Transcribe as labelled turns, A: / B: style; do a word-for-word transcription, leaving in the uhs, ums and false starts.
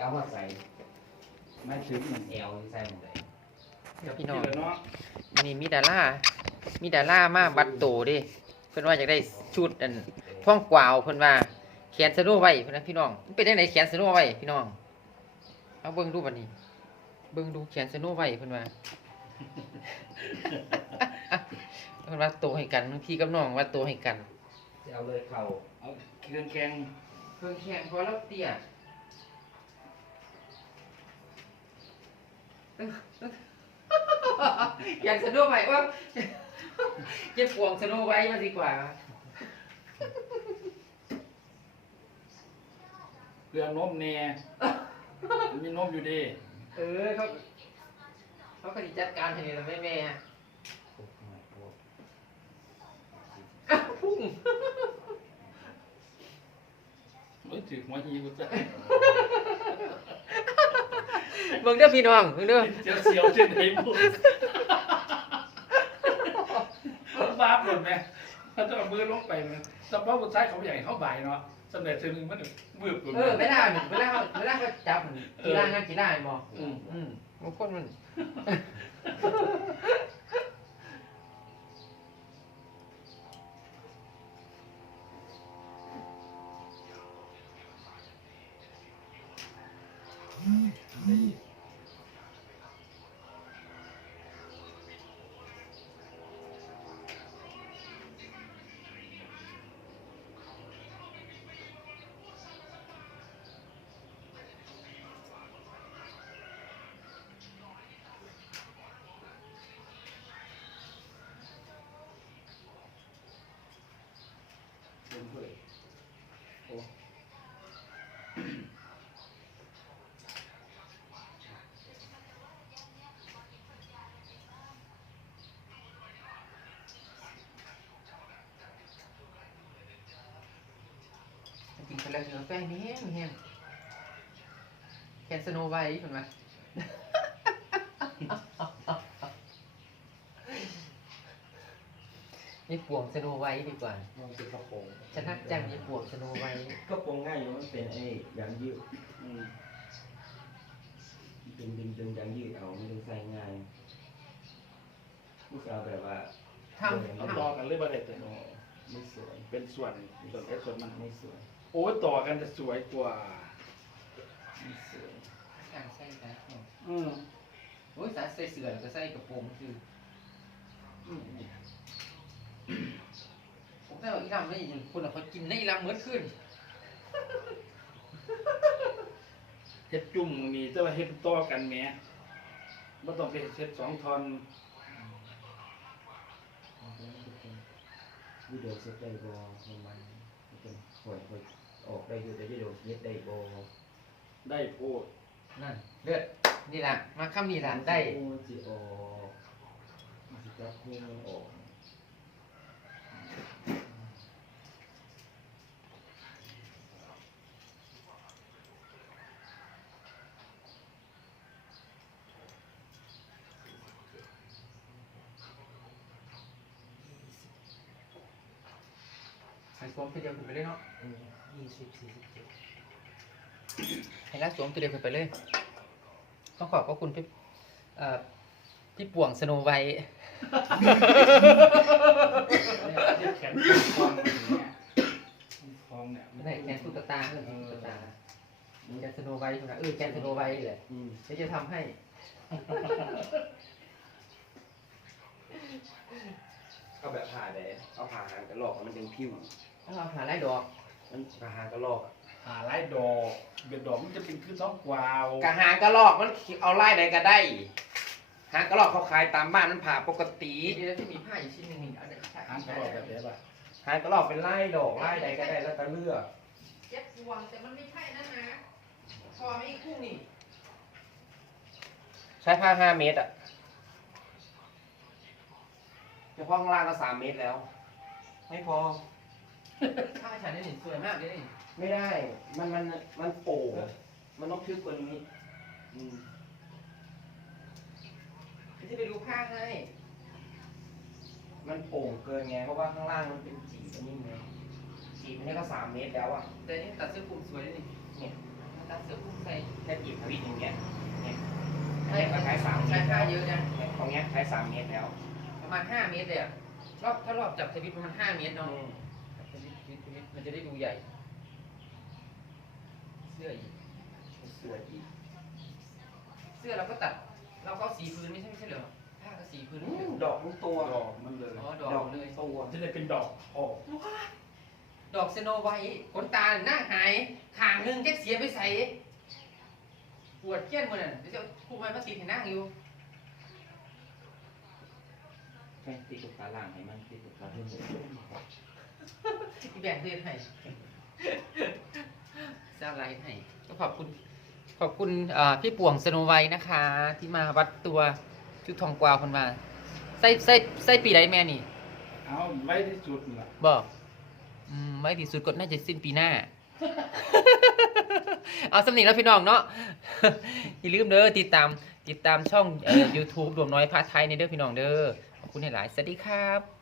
A: มาใส่ไม่ถึงมันแอลใส่หมดเลย
B: พี่น้อง
C: เนาะ
B: นี่มีดารามีดารามาบัดโตดิเพิ่นว่าอยากได้ชุดอันท่องกวาวเพิ่นว่าแขนสโนไว้เพิ่นนะพี่น้องมันเป็นจังได๋แขนสโนไว้พี่น้องเอาเบิ่งดูบัดนี้เบิ่งดูแขนสโนไว้เพิ่นว่า เพิ่นว่าโตให้กันพี่กับน้องว่าโตให้กัน
A: จะเอาเลยเข่า
C: เอาเครื่องแกง
B: เครื่องแขนพอแล้วเตี้ยอยากสโนไว้ว่าเก็บพวงสโนไว้มาดีกว่า
C: เรือนมแน่มีนมอยู่ดี
B: เออเขาเขาก็จัดการให้นี่ละแม่แม่พุ่ง
C: ไม่ถือหัวหีกูจะ
B: เบิ่งเด้อพี่น้องเบิ่งเด้อ
C: เจียวเสียวเช่นไหนบุบ้าปหมดไหมเขาจะเอามือลงไปมันสำหรับผู้ชายเขาใหญ่เขาบ่ายเนาะสำเร็จเชิงนึงมันมืดหมด
B: เออไม่ได้เวลาเวลาเขาจับกีฬางานกีฬาบ่
C: อืม
B: อืมบางคนมันกินกันแล้วกินกาแฟนี่แห้งแห้งแคนสโนไว้เห็นไหมมีปวงสโนไว้ดีกว่า
A: มันเป็นกระโปรง
B: ฉันทักจังมีปวงสโนไว้
A: กระโปรงง่ายอยู่มันเป็นไอ้ยางยืด
C: อืม
A: ดึงดึงดึงยางยืดเอามันดึงใส่ง่ายลูกสาวแบบว่า
B: ทำ
C: เอาต่อกันเลยบ่ได้แต่
A: โอ้ไม่สวย
C: เป็นส่วนส่วนไอ้ส่วนมัน
A: ไม่สวย
C: โอ้ต่อกันจะสวยกว่า
A: ไม่สวย
B: การใส่กัน
C: อืม
B: โอ้ยสายใส่เสื้อแล้วก็ใส่กระโปรงคือ
C: อืม
B: ผมแต่ว่าอีลำนี่คนละเขากินในอีลำเหมือนขึ้น
C: เฮ็ดจุ่มนี่แต่ว่าเฮ็ดต่อกันแหมบ่ต้องไปเฮ็ดสองทอน
A: วิดีโอเซตได้บอมันมันเป็นหอยหอยออกได้อยู่แต่วิดีโอเซตได้บอ
C: ได้โพด
B: นั่นเลือดนี่แหละมาคำนี่แหละได้
A: โอ้จีออกมันจะจับคู่มันออก
B: ให้สวมตัวเดียวขึ้นไปเลยเนาะ
A: ยี่สิบสี่สิบเจ็ด
B: ให้รักสวมตัวเดียวขึ้นไปเลยต้องขอบพระคุณพี่เอ่อพี่ป่วงสโนไวท์
C: เนี่ยแขนคองเนี่ยคองเนี่ย
B: ไม่ได้แกนตุ๊กตาเออตุ๊กตาแกนสโนไวท์นะเออแกนสโนไวท์เลย
A: อืม
B: เดี๋ยวจะทำให้
A: เอาแบบผ่าเลยเอาผ่าหางกระรอกมันดึงผิว
B: ถ้าเราหาไล่ดอก
A: มันผ่าหางกระรอกอะ
C: หาลายดอกเบ็ดดอกมันจะเป็นคือท้องกวาว
B: กะหางกระลอกมันเอาไล่ใดก็ได้หางกระลอกเขาขายตามบ้านมันผ่าปกติเดี๋ยวที่มีผ้าอีกชิ้นหนึ่งเอาเดี๋ยว
C: หางกระรอกแบบนี้ป่ะ
A: หางกระรอกเป็นไล่ดอกไล่ใดก็ได้แล้วก็เลือก
B: เจ็บห่วงแต่มันไม่ใช่นั่นนะพอไม่คู่นี่
A: ใช้ผ้าห้าเมตรอ่ะเฉพาะข้างล่างก็สามเมตรแล้ว ไม่พอ
B: ผ้าฉันนี่สวยมากเลยนี่
A: ไม่ได้ มันมันมันโป่งมันต้องทึบกว่านี้อืม
B: จะไปดูผ้าให้
A: มันโป่งเกินไง เพราะว่าข้างล่างมันเป็นจีบอันนี้ไงจีบอันนี้ก็สามเมตรแล้วอ่ะ
B: แต่นี่ตัดเสื้อคลุมสวยเลยนี่
A: เนี่ย
B: อตาเสือพุ่งใส่
A: แค่จีบทวิตอย่างเงี้ยเนี่ยอันนี้ก็ใช้สามเม
B: ใช้
A: ตร
B: ค่าเยอะนะ
A: เนี่ยตรงเนี้ยใช้สามเมตรแล้ว
B: ประมาณห้าเมตรเลยอะรอบถ้ารอบจับสวิตช์ประมาณห้าเมตร
A: อื
B: เนาะ
A: ม
B: สวิตช์สวิตช์สวิตช์มันจะได้ดูใหญ่ เสื้ออีก
A: สวยอีก
B: เสื้อเราก็ตัด เราก็เอาสีพื้นไม่ใช่ไม่ใช่เหรอผ้าก็สีพื้น
A: อืมดอกทั้งตัว
C: ดอกมันเลย
B: อ๋อด
A: ด
B: อ
A: อก
B: กเลย
A: ทั้งตัว
C: จะได้เป็นดอกออก
B: ดอกสโนไวท์ขนตาหน้าหายขางหนึงแจ็คเสียไปใส่ปวดเกี้ยนหมดน่ะเดี๋ยวจะคู่ไม้มาติดให้นั่งอยู่
A: แค่ตีตุกตาล่างให้มันตีตุกตาขึ้นเลย
B: ที่แบ่งเพื่อนให้สร้างไลฟ์ให้ก็ขอบคุณ ขอบคุณเอ่อพี่ป่วงสโนไวท์นะคะ ที่มาวัดตัวชุดทองกวาวคนมาใส่ใส่ใส่ปีไรแม่นี่
C: เอาไว้ที่จุดนี่ล่ะ
B: บอกอืมไม่ที่สุดก็น่าจะสิ้นปีหน้า เอาสำเนียงแล้วพี่น้องเนาะ อย่าลืมเด้อติดตามติดตามช่องเอ่อ YouTube ดวงน้อยพาไทยในเด้อพี่น้องเด้อขอบคุณหลายๆสวัสดีครับ